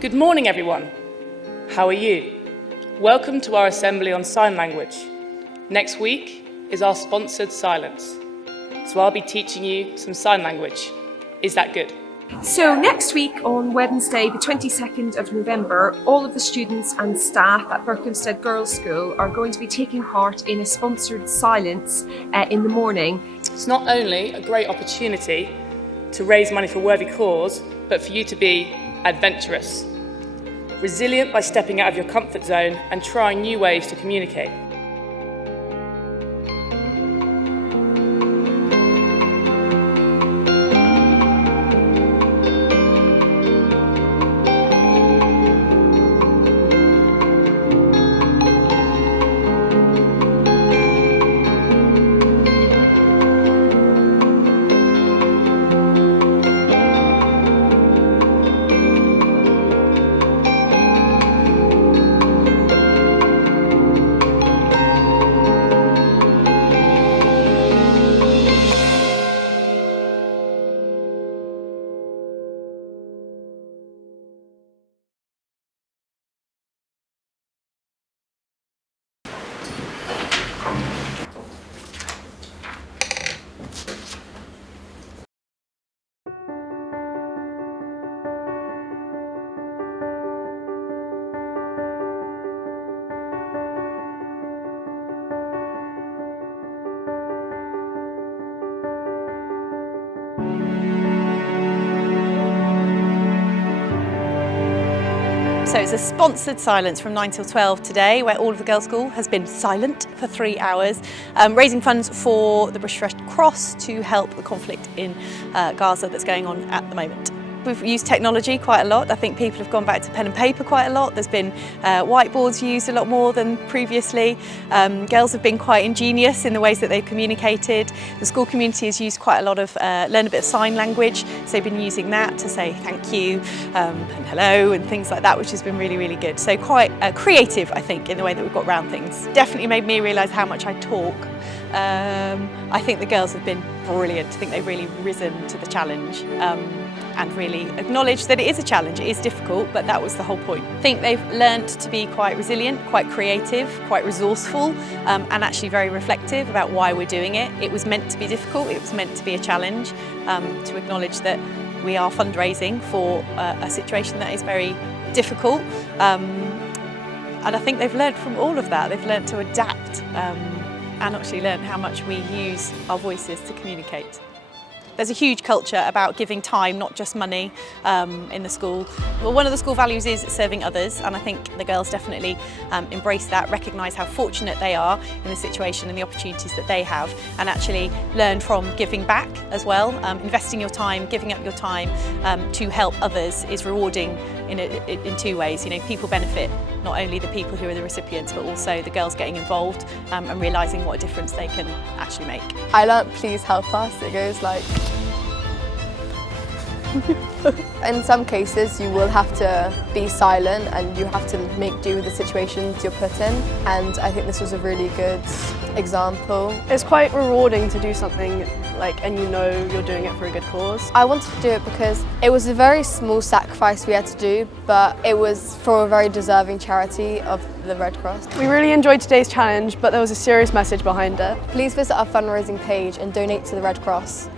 Good morning, everyone. How are you? Welcome to our assembly on sign language. Next week is our sponsored silence, so I'll be teaching you some sign language. Is that good? So next week on Wednesday, the 22nd of November, all of the students and staff at Berkhamsted Girls' School are going to be taking part in a sponsored silence in the morning. It's not only a great opportunity to raise money for a worthy cause, but for you to be adventurous, resilient by stepping out of your comfort zone and trying new ways to communicate. So it's a sponsored silence from 9 till 12 today, where all of the girls' school has been silent for 3 hours, raising funds for the British Red Cross to help the conflict in Gaza that's going on at the moment. We've used technology quite a lot. I think people have gone back to pen and paper quite a lot. There's been whiteboards used a lot more than previously. Girls have been quite ingenious in the ways that they've communicated. The school community has used quite a lot of, learn a bit of sign language. So they've been using that to say thank you and hello and things like that, which has been really, really good. So quite creative, I think, in the way that we've got around things. Definitely made me realise how much I talk. I think the girls have been brilliant. I think they've really risen to the challenge. And really acknowledge that it is a challenge, it is difficult, but that was the whole point. I think they've learnt to be quite resilient, quite creative, quite resourceful, and actually very reflective about why we're doing it. It was meant to be difficult, it was meant to be a challenge, to acknowledge that we are fundraising for a situation that is very difficult. And I think they've learnt from all of that. They've learnt to adapt and actually learnt how much we use our voices to communicate. There's a huge culture about giving time, not just money, in the school. Well, one of the school values is serving others, and I think the girls definitely embrace that, recognise how fortunate they are in the situation and the opportunities that they have, and actually learn from giving back as well. Investing your time, giving up your time to help others is rewarding in two ways. You know, people benefit, not only the people who are the recipients, but also the girls getting involved and realising what a difference they can actually make. I learnt please help us. It goes like, in some cases you will have to be silent and you have to make do with the situations you're put in, and I think this was a really good example. It's quite rewarding to do something and you know you're doing it for a good cause. I wanted to do it because it was a very small sacrifice we had to do, but it was for a very deserving charity of the Red Cross. We really enjoyed today's challenge, but there was a serious message behind it. Please visit our fundraising page and donate to the Red Cross.